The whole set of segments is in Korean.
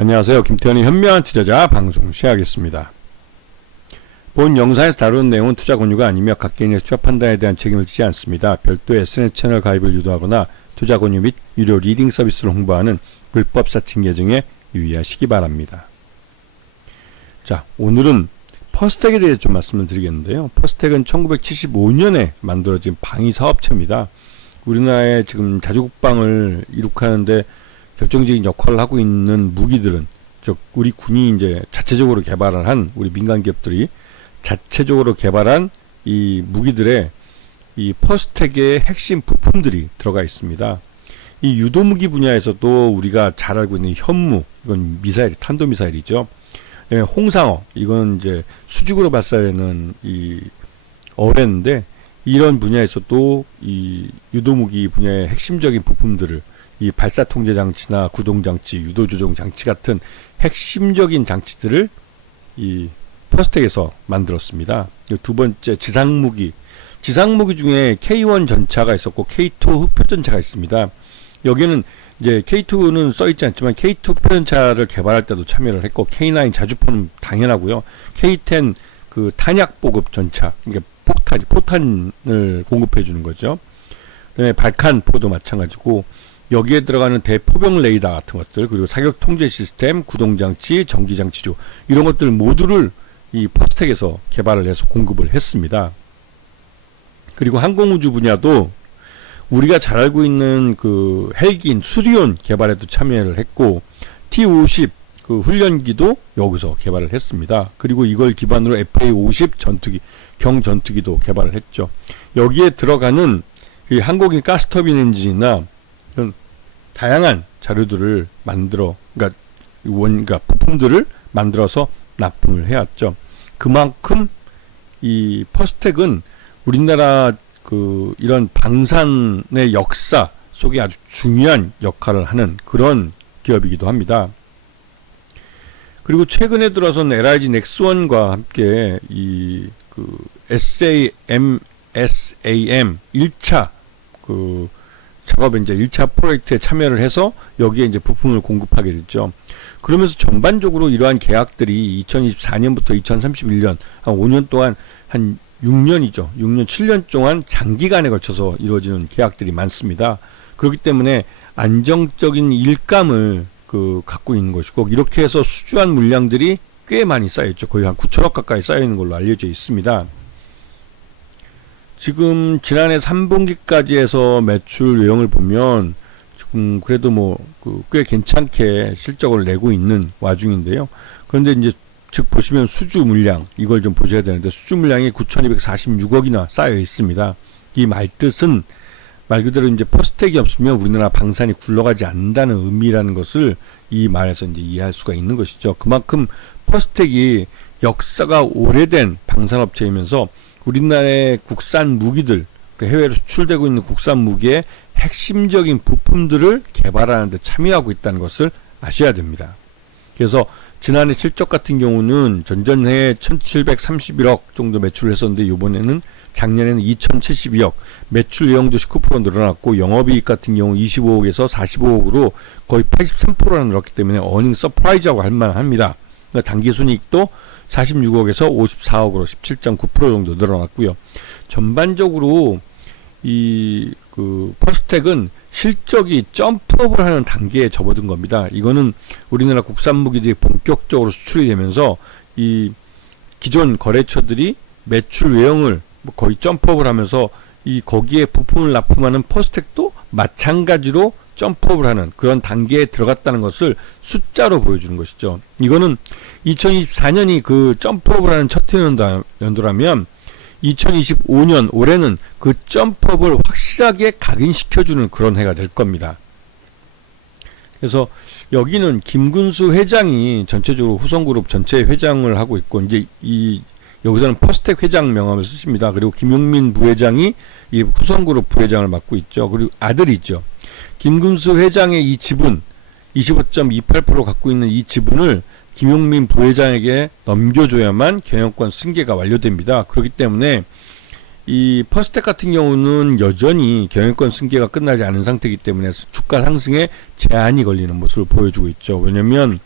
안녕하세요. 김태현의 현명한 투자자 방송 시작하겠습니다. 본 영상에서 다루는 내용은 투자 권유가 아니며 각 개인의 투자 판단에 대한 책임을 지지 않습니다. 별도의 SNS 채널 가입을 유도하거나 투자 권유 및 유료 리딩 서비스를 홍보하는 불법 사칭 계정에 유의하시기 바랍니다. 자, 오늘은 퍼스텍에 대해 좀 말씀을 드리겠는데요. 퍼스텍은 1975년에 만들어진 방위 사업체입니다. 우리나라의 지금 자주국방을 이룩하는데 결정적인 역할을 하고 있는 무기들은, 즉 우리 군이 이제 자체적으로 개발을 한, 우리 민간 기업들이 자체적으로 개발한 이 무기들의 이 퍼스텍의 핵심 부품들이 들어가 있습니다. 이 유도무기 분야에서도 우리가 잘 알고 있는 현무, 이건 미사일, 탄도미사일이죠. 홍상어, 이건 이제 수직으로 발사되는 이 어뢰인데, 이런 분야에서도 이 유도무기 분야의 핵심적인 부품들을, 이 발사 통제 장치나 구동 장치, 유도 조정 장치 같은 핵심적인 장치들을 이 퍼스텍에서 만들었습니다. 두 번째, 지상무기 중에 K1 전차가 있었고 K2 흑표 전차가 있습니다. 여기는 이제 K2는 써있지 않지만 K2 흑표 전차를 개발할 때도 참여를 했고, K9 자주포는 당연하고요. K10 그 탄약 보급 전차, 그러니까 포탄을 공급해 주는 거죠. 그다음에 발칸포도 마찬가지고, 여기에 들어가는 대포병 레이더 같은 것들, 그리고 사격 통제 시스템, 구동장치, 전기장치주, 이런 것들 모두를 이 퍼스텍에서 개발을 해서 공급을 했습니다. 그리고 항공우주 분야도 우리가 잘 알고 있는 그 헬기인 수리온 개발에도 참여를 했고, T-50 그 훈련기도 여기서 개발을 했습니다. 그리고 이걸 기반으로 FA-50 전투기, 경전투기도 개발을 했죠. 여기에 들어가는 이 항공기 가스터빈 엔진이나 이런 다양한 자료들을 만들어, 그러니까 부품들을 만들어서 납품을 해왔죠. 그만큼 이 퍼스텍은 우리나라 그 이런 방산의 역사 속에 아주 중요한 역할을 하는 그런 기업이기도 합니다. 그리고 최근에 들어선 LIG 넥스원과 함께 이 그 SAM 1차 그 작업에 이제 1차 프로젝트에 참여를 해서 여기에 이제 부품을 공급하게 됐죠. 그러면서 전반적으로 이러한 계약들이 2024년부터 2031년 한 5년 동안 한 6년, 7년 동안 장기간에 걸쳐서 이루어지는 계약들이 많습니다. 그렇기 때문에 안정적인 일감을 갖고 있는 것이고, 이렇게 해서 수주한 물량들이 꽤 많이 쌓여있죠. 거의 한 9천억 가까이 쌓여있는 걸로 알려져 있습니다. 지금 지난해 3분기까지 해서 매출 외형을 보면 지금 그래도 꽤 괜찮게 실적을 내고 있는 와중인데요. 그런데 이제 즉 보시면 수주 물량, 이걸 좀 보셔야 되는데, 수주 물량이 9,246억이나 쌓여 있습니다. 이 말뜻은 말 그대로 이제 퍼스텍이 없으면 우리나라 방산이 굴러가지 않는다는 의미라는 것을 이 말에서 이제 이해할 수가 있는 것이죠. 그만큼 퍼스텍이 역사가 오래된 방산업체이면서 우리나라의 국산 무기들, 해외로 수출되고 있는 국산 무기의 핵심적인 부품들을 개발하는 데 참여하고 있다는 것을 아셔야 됩니다. 그래서 지난해 실적 같은 경우는 전전해에 1731억 정도 매출을 했었는데, 이번에는 작년에는 2072억, 매출 내용도 19% 늘어났고, 영업이익 같은 경우 25억에서 45억으로 거의 83%나 늘었기 때문에 어닝 서프라이즈라고 할 만합니다. 그러니까 당기순이익도 46억에서 54억으로 17.9% 정도 늘어났고요. 전반적으로 이 퍼스텍은 실적이 점프업을 하는 단계에 접어든 겁니다. 이거는 우리나라 국산 무기들이 본격적으로 수출이 되면서 이 기존 거래처들이 매출 외형을 거의 점프업을 하면서 거기에 부품을 납품하는 퍼스텍도 마찬가지로 점프업을 하는 그런 단계에 들어갔다는 것을 숫자로 보여주는 것이죠. 이거는 2024년이 그 점프업을 하는 첫 연도라면 2025년 올해는 그 점프업을 확실하게 각인시켜주는 그런 해가 될 겁니다. 그래서 여기는 김근수 회장이 전체적으로 후성그룹 전체 회장을 하고 있고, 이제 여기서는 퍼스텍 회장 명함을 쓰십니다. 그리고 김용민 부회장이 이 후성그룹 부회장을 맡고 있죠. 그리고 아들이 있죠. 김근수 회장의 이 지분 25.28% 갖고 있는 이 지분을 김용민 부회장에게 넘겨줘야만 경영권 승계가 완료됩니다. 그렇기 때문에 이 퍼스텍 같은 경우는 여전히 경영권 승계가 끝나지 않은 상태이기 때문에 주가 상승에 제한이 걸리는 모습을 보여주고 있죠. 왜냐면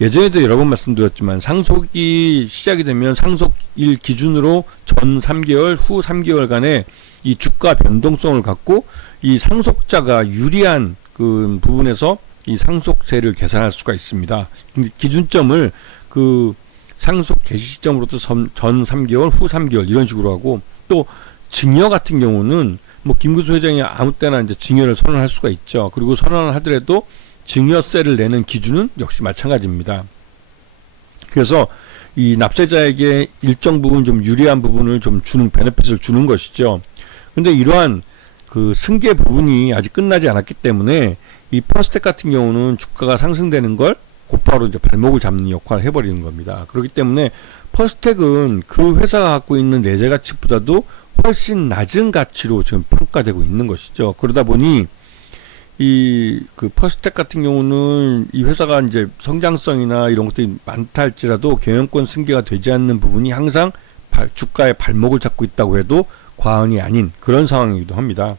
예전에도 여러 번 말씀드렸지만 상속이 시작이 되면 상속일 기준으로 전 3개월, 후 3개월간의 이 주가 변동성을 갖고 이 상속자가 유리한 그 부분에서 이 상속세를 계산할 수가 있습니다. 기준점을 그 상속 개시 시점으로부터 전 3개월, 후 3개월 이런 식으로 하고, 또 증여 같은 경우는 뭐 김근수 회장이 아무 때나 이제 증여를 선언할 수가 있죠. 그리고 선언을 하더라도 증여세를 내는 기준은 역시 마찬가지입니다. 그래서 이 납세자에게 일정 부분 좀 유리한 부분을 좀 주는 베네핏을 주는 것이죠. 근데 이러한 그 승계 부분이 아직 끝나지 않았기 때문에 이 퍼스텍 같은 경우는 주가가 상승되는 걸 곧바로 이제 발목을 잡는 역할을 해버리는 겁니다. 그렇기 때문에 퍼스텍은 그 회사가 갖고 있는 내재 가치보다도 훨씬 낮은 가치로 지금 평가되고 있는 것이죠. 그러다 보니 이 그 퍼스텍 같은 경우는 이 회사가 이제 성장성이나 이런 것들이 많다 할지라도 경영권 승계가 되지 않는 부분이 항상 주가의 발목을 잡고 있다고 해도 과언이 아닌 그런 상황이기도 합니다.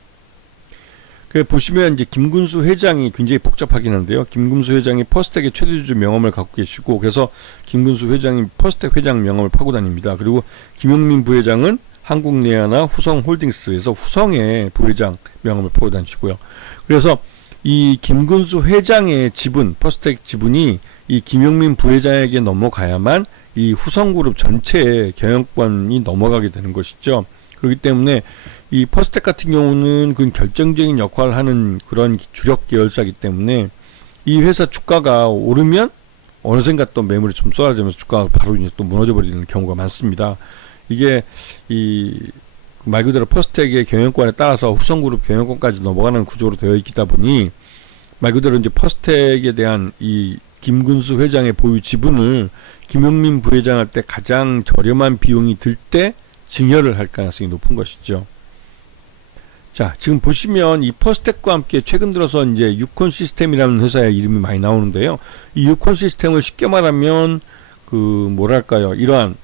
그 보시면 이제 김근수 회장이 굉장히 복잡하긴 한데요. 김근수 회장이 퍼스텍의 최대주주 명함을 갖고 계시고, 그래서 김근수 회장이 퍼스텍 회장 명함을 파고 다닙니다. 그리고 김용민 부회장은 한국내야나 후성홀딩스에서 후성의 부회장 명함을 파고 다니시고요. 그래서 이 김근수 회장의 지분, 퍼스텍 지분이 이 김용민 부회장에게 넘어가야만 이 후성그룹 전체의 경영권이 넘어가게 되는 것이죠. 그렇기 때문에 이 퍼스텍 같은 경우는 그 결정적인 역할을 하는 그런 주력 계열사이기 때문에 이 회사 주가가 오르면 어느샌가 또 매물이 좀 쏟아지면서 주가가 바로 이제 또 무너져 버리는 경우가 많습니다. 이게 이 말 그대로 퍼스텍의 경영권에 따라서 후성그룹 경영권까지 넘어가는 구조로 되어 있다 보니 말 그대로 이제 퍼스텍에 대한 이 김근수 회장의 보유 지분을 김용민 부회장한테 가장 저렴한 비용이 들 때 증여를 할 가능성이 높은 것이죠. 자, 지금 보시면 이 퍼스텍과 함께 최근 들어서 이제 유콘 시스템이라는 회사의 이름이 많이 나오는데요. 이 유콘 시스템을 쉽게 말하면 그 뭐랄까요, 이러한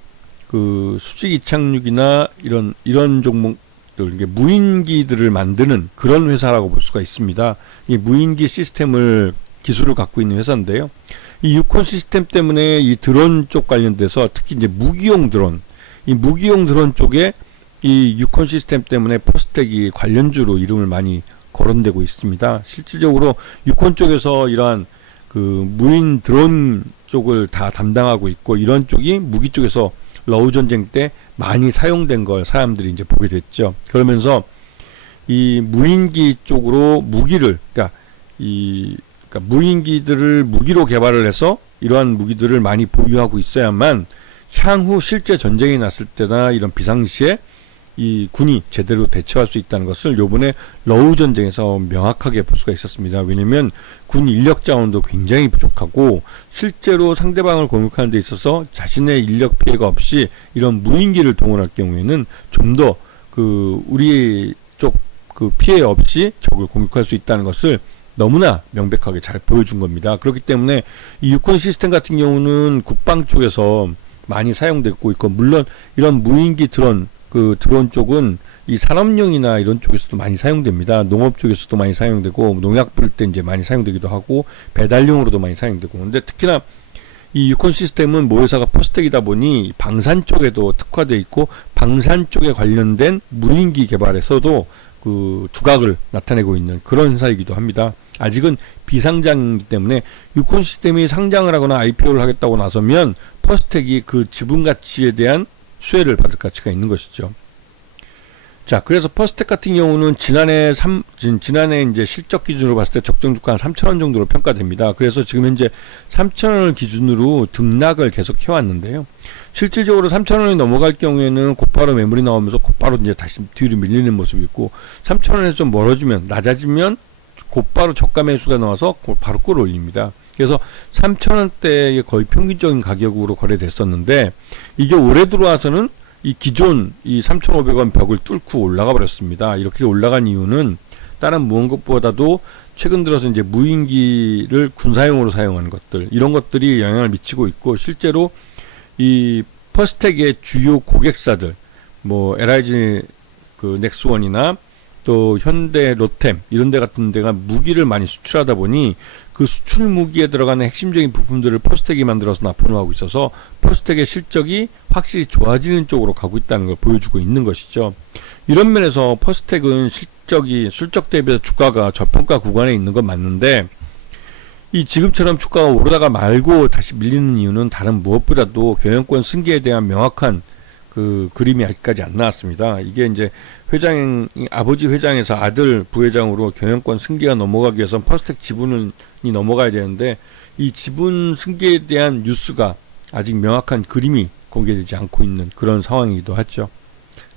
그 수직 이착륙이나 이런 종목들, 이게 무인기들을 만드는 그런 회사라고 볼 수가 있습니다. 이 무인기 시스템을 기술을 갖고 있는 회사인데요. 이 유콘 시스템 때문에 이 드론 쪽 관련돼서 특히 이제 무기용 드론, 이 무기용 드론 쪽에 이 유콘 시스템 때문에 퍼스텍이 관련주로 이름을 많이 거론되고 있습니다. 실질적으로 유콘 쪽에서 이러한 그 무인 드론 쪽을 다 담당하고 있고, 이런 쪽이 무기 쪽에서 러우 전쟁 때 많이 사용된 걸 사람들이 이제 보게 됐죠. 그러면서 이 무인기 쪽으로 무기를, 그러니까 무인기들을 무기로 개발을 해서 이러한 무기들을 많이 보유하고 있어야만 향후 실제 전쟁이 났을 때나 이런 비상시에 이 군이 제대로 대처할 수 있다는 것을 요번에 러우 전쟁에서 명확하게 볼 수가 있었습니다. 왜냐면 군 인력 자원도 굉장히 부족하고 실제로 상대방을 공격하는 데 있어서 자신의 인력 피해가 없이 이런 무인기를 동원할 경우에는 좀 더 그 우리 쪽 그 피해 없이 적을 공격할 수 있다는 것을 너무나 명백하게 잘 보여준 겁니다. 그렇기 때문에 이 유콘 시스템 같은 경우는 국방 쪽에서 많이 사용되고 있고, 물론 이런 무인기 드론, 그 드론 쪽은 이 산업용이나 이런 쪽에서도 많이 사용됩니다. 농업 쪽에서도 많이 사용되고, 농약 뿌릴 때 이제 많이 사용되기도 하고, 배달용으로도 많이 사용되고. 근데 특히나 이 유콘 시스템은 모회사가 퍼스텍이다 보니 방산 쪽에도 특화되어 있고, 방산 쪽에 관련된 무인기 개발에서도 그 두각을 나타내고 있는 그런 회사이기도 합니다. 아직은 비상장이기 때문에 유콘 시스템이 상장을 하거나 IPO를 하겠다고 나서면 퍼스텍이 그 지분 가치에 대한 수혜를 받을 가치가 있는 것이죠. 자, 그래서 퍼스텍 같은 경우는 지난해 이제 실적 기준으로 봤을 때 적정 주가 한 3,000원 정도로 평가됩니다. 그래서 지금 현재 3,000원을 기준으로 등락을 계속 해왔는데요. 실질적으로 3,000원이 넘어갈 경우에는 곧바로 매물이 나오면서 곧바로 이제 다시 뒤로 밀리는 모습이 있고, 3,000원에서 좀 멀어지면, 낮아지면 곧바로 저가 매수가 나와서 바로 끌어올립니다. 그래서 3,000원대의 거의 평균적인 가격으로 거래됐었는데, 이게 올해 들어와서는 이 기존 이 3,500원 벽을 뚫고 올라가 버렸습니다. 이렇게 올라간 이유는 다른 무언가보다도 최근 들어서 이제 무인기를 군사용으로 사용하는 것들, 이런 것들이 영향을 미치고 있고, 실제로 이 퍼스텍의 주요 고객사들, 뭐 LIG 그 넥스원이나 또 현대, 로템 이런 데 같은 데가 무기를 많이 수출하다 보니 그 수출 무기에 들어가는 핵심적인 부품들을 포스텍이 만들어서 납품하고 있어서 포스텍의 실적이 확실히 좋아지는 쪽으로 가고 있다는 걸 보여주고 있는 것이죠. 이런 면에서 포스텍은 실적 대비해서 주가가 저평가 구간에 있는 건 맞는데, 이 지금처럼 주가가 오르다가 말고 다시 밀리는 이유는 다른 무엇보다도 경영권 승계에 대한 명확한 그 그림이 아직까지 안 나왔습니다. 이게 이제 아버지 회장에서 아들 부회장으로 경영권 승계가 넘어가기 위해서는 퍼스텍 지분이 넘어가야 되는데, 이 지분 승계에 대한 뉴스가 아직 명확한 그림이 공개되지 않고 있는 그런 상황이기도 하죠.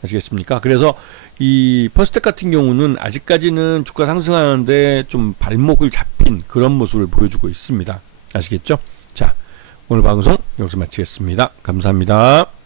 아시겠습니까? 그래서 이 퍼스텍 같은 경우는 아직까지는 주가 상승하는데 좀 발목을 잡힌 그런 모습을 보여주고 있습니다. 아시겠죠? 자, 오늘 방송 여기서 마치겠습니다. 감사합니다.